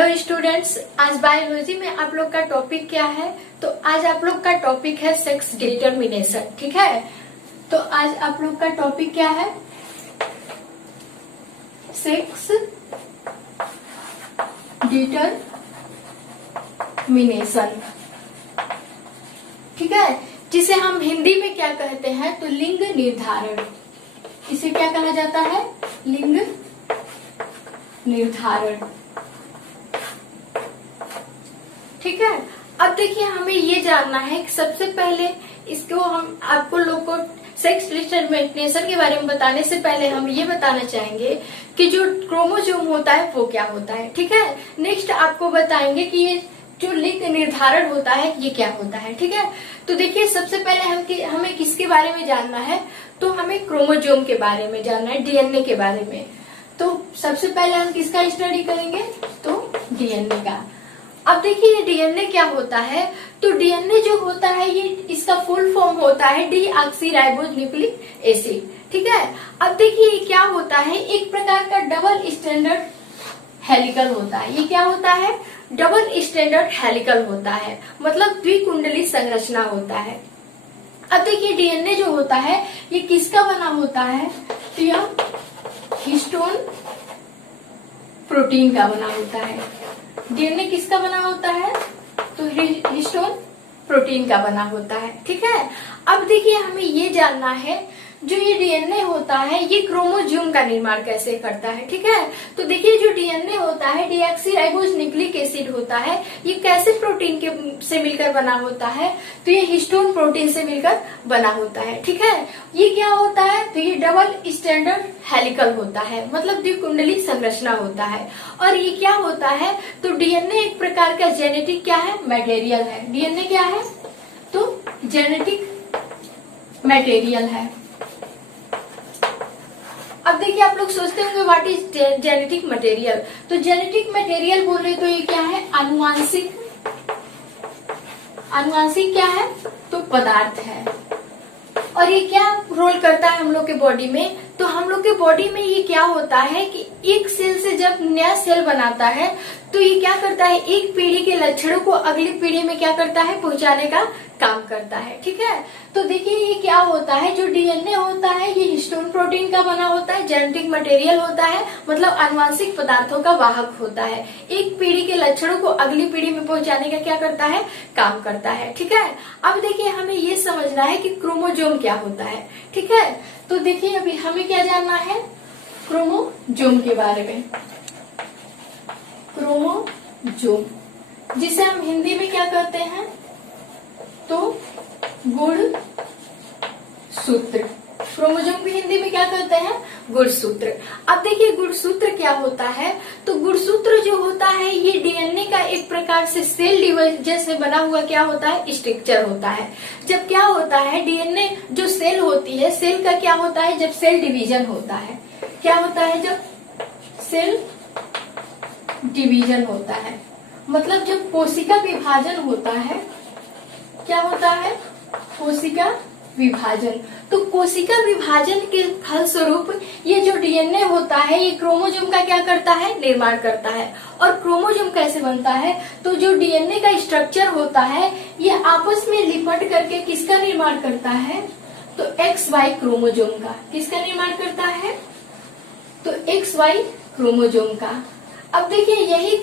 Hello students, आज biology में आप लोग का टॉपिक क्या है? तो आज आप लोग का टॉपिक है सेक्स डिटरमिनेशन। ठीक है, तो आज आप लोग का टॉपिक क्या है? Sex determination. ठीक है, जिसे हम हिंदी में क्या कहते हैं? तो लिंग निर्धारण। इसे क्या कहा जाता है? लिंग निर्धारण। ठीक है, अब देखिए हमें ये जानना है कि सबसे पहले इसको हम आपको लोग को सेक्स डिटरमिनेशन के बारे में बताने से पहले हम ये बताना चाहेंगे कि जो क्रोमोसोम होता है वो क्या होता है। ठीक है, नेक्स्ट आपको बताएंगे कि ये जो लिंग निर्धारण होता है ये क्या होता है। ठीक है, तो देखिए सबसे पहले हमें किसके बारे में जानना है? तो हमें क्रोमोसोम के बारे में जानना है, डीएनए के बारे में। तो सबसे पहले हम किसका स्टडी करेंगे? तो डीएनए का। अब देखिए ये डीएनए क्या होता है? तो डीएनए जो होता है ये इसका फुल फॉर्म होता है डीऑक्सीराइबोज न्यूक्लिक एसिड। ठीक है, अब देखिए ये क्या होता है? एक प्रकार का डबल स्टैंडर्ड हेलिकल होता है। ये क्या होता है? डबल स्टैंडर्ड हेलिकल होता है, मतलब द्विकुंडली संरचना होता है। अब देखिए डीएनए जो होता है ये किसका बना होता है? तो यह हिस्टोन प्रोटीन का बना होता है। डीएनए किसका बना होता है? तो हिस्टोन प्रोटीन का बना होता है। ठीक है, अब देखिए हमें ये जानना है जो ये डीएनए होता है ये क्रोमोसोम का निर्माण कैसे करता है। ठीक है, तो देखिए जो डीएनए होता है डीऑक्सीराइबोज न्यूक्लिक एसिड होता है, ये कैसे प्रोटीन के से मिलकर बना होता है? तो ये हिस्टोन प्रोटीन से मिलकर बना होता है। ठीक है, ये क्या होता है? तो ये डबल स्टैंडर्ड हेलिकल होता है, मतलब द्विकुंडली संरचना होता है। और ये क्या होता है? तो डीएनए एक प्रकार का जेनेटिक क्या है? मटेरियल है। डीएनए क्या है? तो जेनेटिक मटेरियल है। अब देखिए आप लोग सोचते होंगे व्हाट इज जेनेटिक मटेरियल? तो जेनेटिक मटेरियल बोले तो ये क्या है? आनुवांशिक क्या है? तो पदार्थ है। और ये क्या रोल करता है हम लोग के बॉडी में? तो हम लोग के बॉडी में ये क्या होता है कि एक सेल से जब नया सेल बनाता है तो ये क्या करता है? एक पीढ़ी के लक्षणों को अगली पीढ़ी में क्या करता है? पहुंचाने का काम करता है। ठीक है, तो देखिए ये क्या होता है? जो डीएनए होता है ये हिस्टोन प्रोटीन का बना होता है, जेनेटिक मटेरियल होता है, मतलब आनुवांशिक पदार्थों का वाहक होता है। एक पीढ़ी के लक्षणों को अगली पीढ़ी में पहुंचाने का क्या करता है? काम करता है। ठीक है, अब देखिए हमें ये समझना है कि क्रोमोसोम क्या होता है। ठीक है, तो देखिए अभी हमें क्या जानना है? क्रोमोसोम के बारे में। क्रोमोसोम जिसे हम हिंदी में क्या कहते हैं? तो गुणसूत्र। क्रोमोसोम की हिंदी में क्या कहते हैं? गुणसूत्र। अब देखिए गुणसूत्र क्या होता है? तो गुणसूत्र जो होता है ये डीएनए का एक प्रकार से सेल डिवीजन से बना हुआ क्या होता है? स्ट्रक्चर होता है। जब क्या होता है डीएनए जो सेल होती है, सेल का क्या होता है? जब सेल डिवीजन होता है, क्या होता है? जब सेल डिवीजन होता है, मतलब जब कोशिका विभाजन होता है, क्या होता है? कोशिका विभाजन। तो कोशिका विभाजन के फलस्वरूप ये जो डीएनए होता है ये क्रोमोसोम का क्या करता है? निर्माण करता है। और क्रोमोसोम कैसे बनता है? तो जो डीएनए का स्ट्रक्चर होता है ये आपस में लिपट करके किसका निर्माण करता है? तो XY क्रोमोसोम का। किसका निर्माण करता है? तो XY क्रोमोसोम का। अब देखिए यही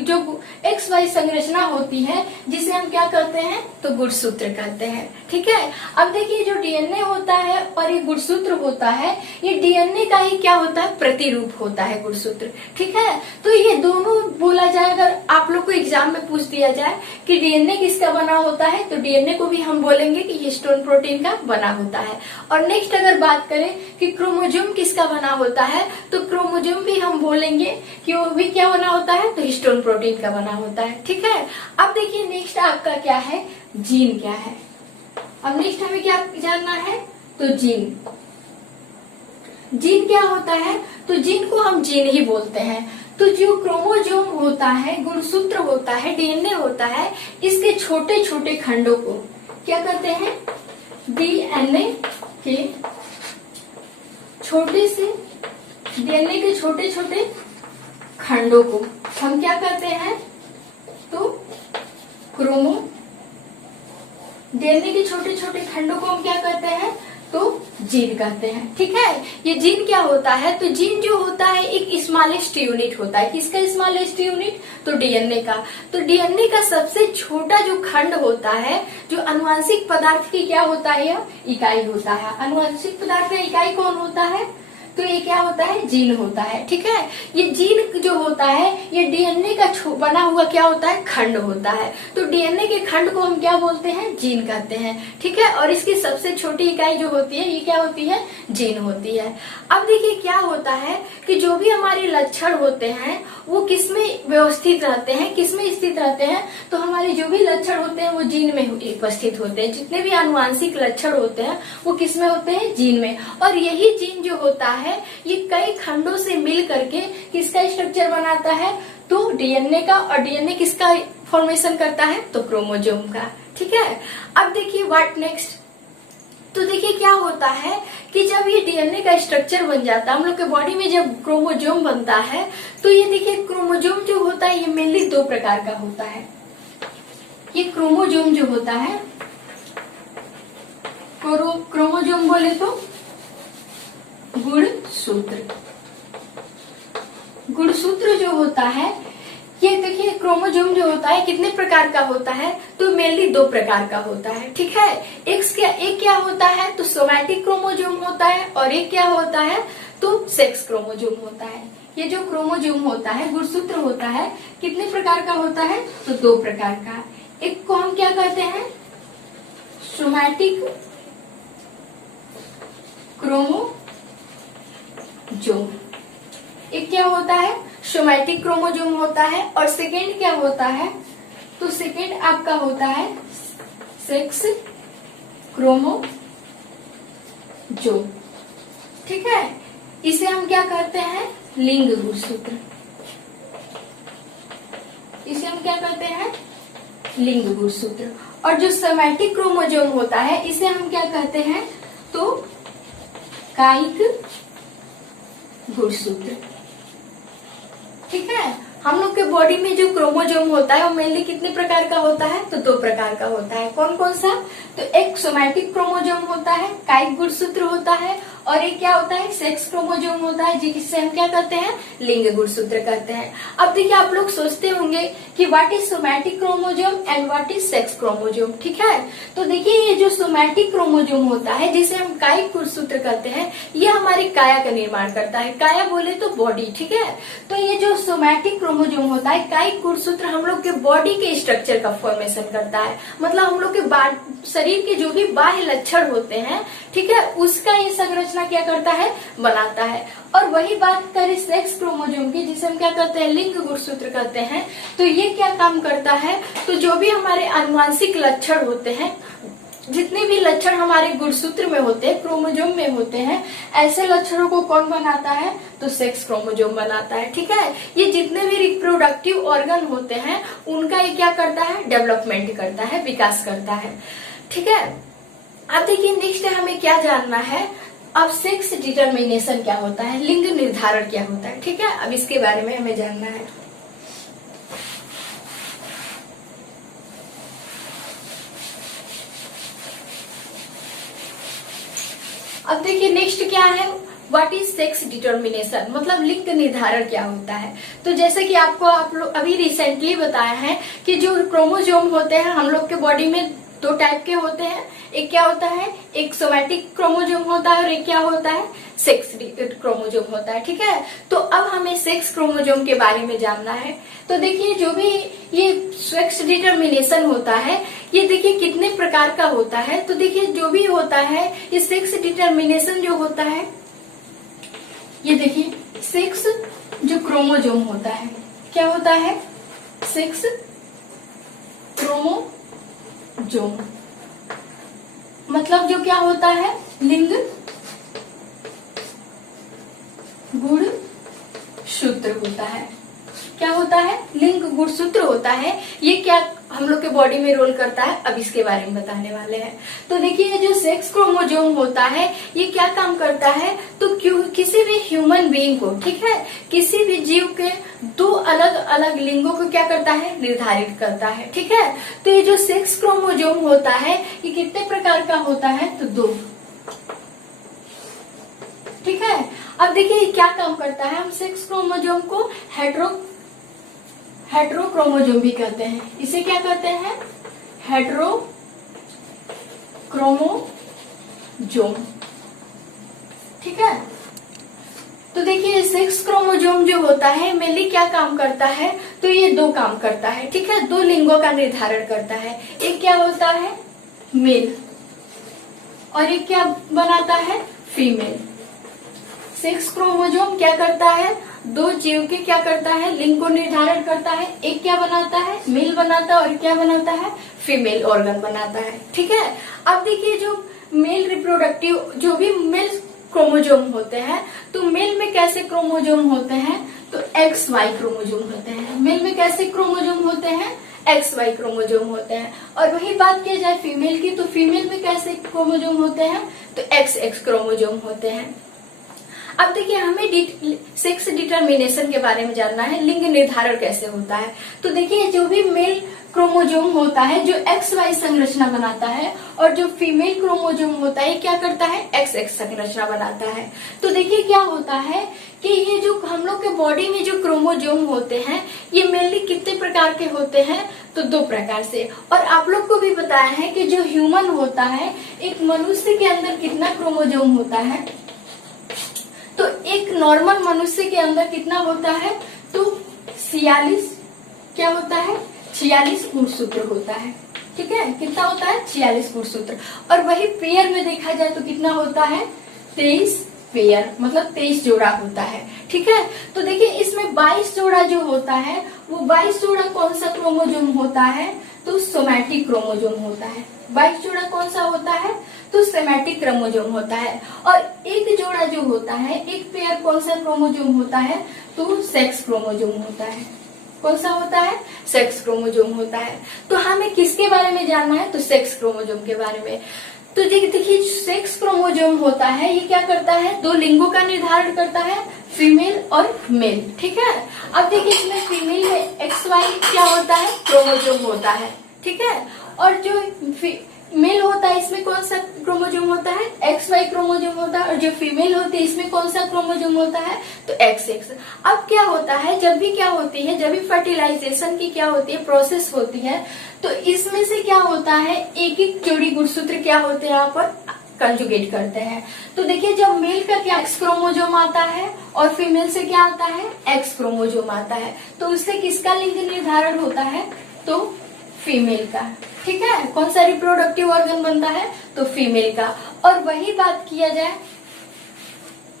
जो XY संरचना होती है जिसे हम क्या कहते हैं? तो गुणसूत्र कहते हैं। ठीक है, अब देखिए जो डीएनए होता है और ये गुणसूत्र होता है, ये डीएनए का ही क्या होता है? प्रतिरूप होता है गुणसूत्र। ठीक है, तो ये दोनों बोला जाए, अगर आप लोग को एग्जाम में पूछ दिया जाए कि डीएनए किसका बना होता है, तो डीएनए को भी हम बोलेंगे कि हिस्टोन प्रोटीन का बना होता है। और नेक्स्ट अगर बात करें कि क्रोमोसोम किसका बना होता है, तो क्रोमोसोम भी हम बोलेंगे कि वो भी क्या बना होता है? तो हिस्टोन प्रोटीन का बना होता है। ठीक है, अब देखिए नेक्स्ट आपका क्या है? जीन क्या है? अब नेक्स्ट हमें क्या जानना है? तो जीन क्या होता है? तो जीन को हम जीन ही बोलते हैं। तो जो क्रोमोसोम होता है, गुणसूत्र होता है, डीएनए होता है, इसके छोटे छोटे खंडों को क्या कहते हैं? डीएनए के छोटे से खंडों को हम क्या कहते हैं, तो क्रोमो, डीएनए के छोटे छोटे खंडों को हम क्या कहते हैं, तो जीन कहते हैं। ठीक है, ये जीन क्या होता है, तो जीन जो होता है एक स्मॉलेस्ट यूनिट होता है। किसका स्मॉलेस्ट यूनिट, तो डीएनए का। तो डीएनए का सबसे छोटा जो खंड होता है, जो आनुवंशिक पदार्थ की क्या होता है, यह इकाई होता है। आनुवंशिक पदार्थ का इकाई कौन होता है, तो ये क्या होता है, जीन होता है। ठीक है, ये जीन जो होता है ये डीएनए का बना हुआ क्या होता है, खंड होता है। तो डीएनए के खंड को हम क्या बोलते हैं, जीन कहते हैं। ठीक है, और इसकी सबसे छोटी इकाई जो होती है ये क्या होती है, जीन होती है। अब देखिए क्या होता है कि जो भी हमारे लक्षण होते हैं वो किसमें व्यवस्थित रहते हैं, किसमें स्थित रहते हैं, तो हमारे जो भी लक्षण होते हैं वो जीन में उपस्थित होते हैं। जितने भी आनुवंशिक लक्षण होते हैं वो किसमें होते हैं, जीन में। और यही जीन जो होता है ये कई खंडों से मिल करके किसका स्ट्रक्चर बनाता है, तो डीएनए का। और डीएनए किसका फॉर्मेशन करता है, तो क्रोमोसोम का। ठीक है, अब देखिए व्हाट नेक्स्ट, तो देखिए क्या होता है कि जब ये डीएनए का स्ट्रक्चर बन जाता है, हम लोग के बॉडी में जब क्रोमोसोम बनता है, तो ये देखिए क्रोमोसोम जो होता है ये मेनली दो प्रकार का होता है। ये क्रोमोसोम जो होता है, क्रोमोसोम बोले तो गुणसूत्र। गुणसूत्र जो होता है ये देखिए क्रोमोसोम जो होता है कितने प्रकार का होता है, तो मेनली दो प्रकार का होता है। ठीक है, एक क्या होता है, तो सोमैटिक क्रोमोसोम होता है, और एक क्या होता है, तो सेक्स क्रोमोसोम होता है। ये जो क्रोमोसोम होता है, गुणसूत्र होता है, कितने प्रकार का होता है, तो दो प्रकार का। एक को हम क्या कहते हैं, सोमैटिक क्रोमोसोम। एक क्या होता है, सोमैटिक क्रोमोसोम होता है, और सेकेंड क्या होता है, तो सेकेंड आपका होता है सेक्स क्रोमोसोम। ठीक है, इसे हम क्या कहते हैं, लिंग गुणसूत्र। इसे हम क्या कहते हैं, लिंग गुणसूत्र। और जो सोमैटिक क्रोमोसोम होता है इसे हम क्या कहते हैं, तो कायिक गुणसूत्र। ठीक है, हम लोग के बॉडी में जो क्रोमोसोम होता है वो मेनली कितने प्रकार का होता है, तो दो प्रकार का होता है। कौन कौन सा, तो एक सोमैटिक क्रोमोसोम होता है, कायिक गुणसूत्र होता है, और एक क्या होता है, सेक्स क्रोमोसोम होता है, जिससे हम क्या कहते हैं, लिंग गुणसूत्र कहते हैं। अब देखिए आप लोग सोचते होंगे कि what is somatic chromosome and what is sex chromosome. ठीक है, तो देखिए ये जो सोमैटिक क्रोमोसोम होता है जिसे हम कायिक गुणसूत्र कहते हैं, ये हमारी काया का निर्माण करता है। काया बोले तो बॉडी। ठीक है, तो ये जो सोमैटिक क्रोमोसोम होता है, कायिक गुणसूत्र हम लोग के बॉडी के स्ट्रक्चर का फॉर्मेशन करता है। मतलब हम लोग के शरीर के जो भी बाह्य लक्षण होते हैं, ठीक है, उसका ये संरचना क्या करता है, बनाता है। और वही बात करें सेक्स क्रोमोसोम की, जिसे हम क्या कहते हैं, लिंग गुणसूत्र कहते हैं, तो ये क्या काम करता है, तो जो भी हमारे आनुवंशिक लक्षण होते हैं, जितने भी लक्षण हमारे गुणसूत्र में होते हैं, क्रोमोसोम में होते हैं, ऐसे लक्षणों को कौन बनाता है, तो सेक्स क्रोमोसोम बनाता है। ठीक है, ये जितने भी रिप्रोडक्टिव ऑर्गन होते हैं उनका ये क्या करता है, डेवलपमेंट करता है, विकास करता है। ठीक है, अब देखिए नेक्स्ट हमें क्या जानना है, अब सेक्स डिटर्मिनेशन क्या होता है, लिंग निर्धारण क्या होता है। ठीक है, अब इसके बारे में हमें जानना है। अब देखिए नेक्स्ट क्या है, व्हाट इज सेक्स डिटर्मिनेशन, मतलब लिंग निर्धारण क्या होता है। तो जैसे कि आपको आप लोग अभी रिसेंटली बताया है कि जो क्रोमोसोम होते हैं हम लोग के बॉडी में दो टाइप के होते हैं। एक क्या होता है, एक सोमैटिक क्रोमोसोम होता है, और एक क्या होता है, सेक्स क्रोमोसोम होता है। ठीक है, तो अब हमें सेक्स क्रोमोसोम के बारे में जानना है। तो देखिए जो भी ये सेक्स डिटर्मिनेशन होता है, ये देखिए कितने प्रकार का होता है। तो देखिए जो भी होता है ये सेक्स डिटर्मिनेशन जो होता है, ये देखिए सेक्स जो क्रोमोसोम होता है, क्या होता है, सेक्स क्रोमोसोम, मतलब जो क्या होता है, लिंग गुणसूत्र होता है। क्या होता है, लिंग गुणसूत्र होता है। ये क्या हम लोग के बॉडी में रोल करता है, अब इसके बारे में बताने वाले हैं। तो देखिए ये जो सेक्स क्रोमोसोम होता है ये क्या काम करता है, तो किसी भी ह्यूमन बीइंग को, ठीक है, किसी भी जीव के दो अलग अलग लिंगों को क्या करता है, निर्धारित करता है, ठीक है। तो ये जो सेक्स क्रोमोसोम होता है ये कितने प्रकार का होता है, तो 2, ठीक है। अब देखिए ये क्या काम करता है, हम सेक्स क्रोमोसोम को हेटेरोक्रोमोसोम भी कहते हैं। इसे क्या कहते हैं, हेटेरोक्रोमोसोम, ठीक है। तो देखिए सेक्स क्रोमोसोम जो होता है मेनली क्या काम करता है, तो ये 2 काम करता है, ठीक है, 2 लिंगों का निर्धारण करता है। एक क्या होता है, मेल, और एक क्या बनाता है, फीमेल। सेक्स क्रोमोसोम क्या करता है, 2 जीव के क्या करता है, लिंग को निर्धारण करता है। एक क्या बनाता है, मेल बनाता है, और क्या बनाता है, फीमेल ऑर्गन बनाता है, ठीक है। अब देखिए जो मेल रिप्रोडक्टिव जो भी मेल क्रोमोसोम होते हैं, तो मेल में कैसे क्रोमोसोम होते हैं, तो XY क्रोमोसोम होते हैं। मेल में कैसे क्रोमोसोम होते हैं, XY क्रोमोसोम होते हैं। और वही बात की जाए फीमेल की, तो फीमेल में कैसे क्रोमोसोम होते हैं, तो XX क्रोमोसोम होते हैं। अब देखिए हमें सेक्स डिटर्मिनेशन के बारे में जानना है, लिंग निर्धारण कैसे होता है। तो देखिए जो भी मेल क्रोमोसोम होता है जो XY संरचना बनाता है, और जो फीमेल क्रोमोसोम होता है क्या करता है, XX संरचना बनाता है। तो देखिए क्या होता है कि ये जो हम लोग के बॉडी में जो क्रोमोसोम होते हैं ये मेनली कितने प्रकार के होते हैं, तो 2 प्रकार से। और आप लोग को भी बताया है कि जो ह्यूमन होता है, एक मनुष्य के अंदर कितना क्रोमोसोम होता है, तो एक नॉर्मल मनुष्य के अंदर कितना होता है, तो 46 क्या होता है, 46 गुणसूत्र होता है, ठीक है। कितना होता है, 46 गुणसूत्र। और वही पेयर में देखा जाए तो कितना होता है, 23 पेयर, मतलब 23 जोड़ा होता है, ठीक है। तो देखिए इसमें 22 जोड़ा जो होता है, वो 22 जोड़ा कौन सा क्रोमोसोम होता है, तो सोमैटिक क्रोमोसोम होता है। 22 जोड़ा कौन सा होता है, तो सोमैटिक क्रोमोसोम होता है। और एक जोड़ा जो होता है, एक पेयर कौन सा क्रोमोसोम होता है, तो सेक्स क्रोमोसोम होता है। कौन सा होता है, सेक्स क्रोमोसोम होता है। तो हमें किसके बारे में जानना है, तो सेक्स क्रोमोसोम के बारे में। तो देखिए सेक्स क्रोमोसोम होता है ये क्या करता है, 2 लिंगों का निर्धारण करता है, फीमेल और मेल, ठीक है। अब देखिए इसमें फीमेल में XY क्या होता है, क्रोमोसोम होता है, ठीक है। और जो मेल होता है इसमें कौन सा क्रोमोसोम होता है, XY क्रोमोसोम होता है। और जो फीमेल होती है इसमें कौन सा क्रोमोसोम होता है, तो XX। अब क्या होता है, जब भी क्या होती है, जब भी फर्टिलाइजेशन की क्या होती है, प्रोसेस होती है, तो इसमें से क्या होता है, एक एक जोड़ी गुणसूत्र क्या होते हैं यहाँ पर कंजुगेट करते हैं। तो देखिए जब मेल का क्या X क्रोमोसोम आता है और फीमेल से क्या आता है, X क्रोमोसोम आता है, तो उससे किसका लिंग निर्धारण होता है, तो फीमेल का, ठीक है। कौन सा रिप्रोडक्टिव ऑर्गन बनता है, तो फीमेल का। और वही बात किया जाए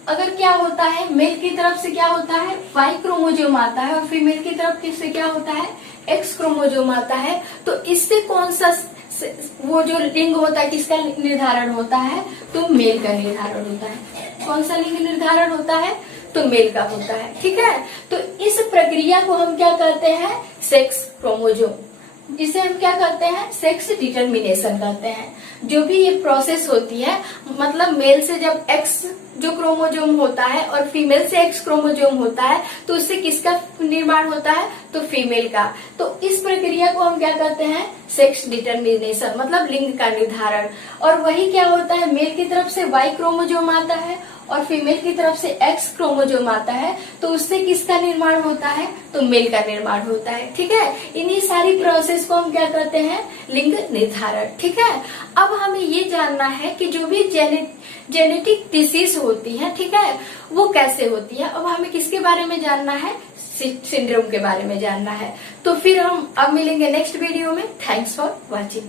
अगर क्या होता है, मेल की तरफ से क्या होता है, Y क्रोमोसोम आता है, और फीमेल की तरफ से क्या होता है, X क्रोमोसोम आता है, तो इससे कौन सा वो जो लिंग होता है किसका निर्धारण होता है, तो मेल का निर्धारण होता है। कौन सा लिंग निर्धारण होता है, तो मेल का होता है, ठीक है। तो इस प्रक्रिया को हम क्या कहते हैं, सेक्स क्रोमोसोम, जिसे हम क्या कहते हैं, सेक्स डिटर्मिनेशन कहते हैं। जो भी ये प्रोसेस होती है, मतलब मेल से जब X जो क्रोमोसोम होता है और फीमेल से X क्रोमोसोम होता है, तो उससे किसका निर्माण होता है, तो फीमेल का। तो इस प्रक्रिया को हम क्या कहते हैं, सेक्स डिटर्मिनेशन, मतलब लिंग का निर्धारण। और वही क्या होता है, मेल की तरफ से Y क्रोमोसोम आता है और फीमेल की तरफ से X क्रोमोसोम आता है, तो उससे किसका निर्माण होता है, तो मेल का निर्माण होता है, ठीक है। इन्हीं सारी प्रोसेस को हम क्या कहते हैं, लिंग निर्धारण, ठीक है। अब हमें ये जानना है कि जो भी जेनेटिक डिसीज होती है, ठीक है, वो कैसे होती है। अब हमें किसके बारे में जानना है, सिंड्रोम के बारे में जानना है। तो फिर हम अब मिलेंगे नेक्स्ट वीडियो में। Thanks for watching.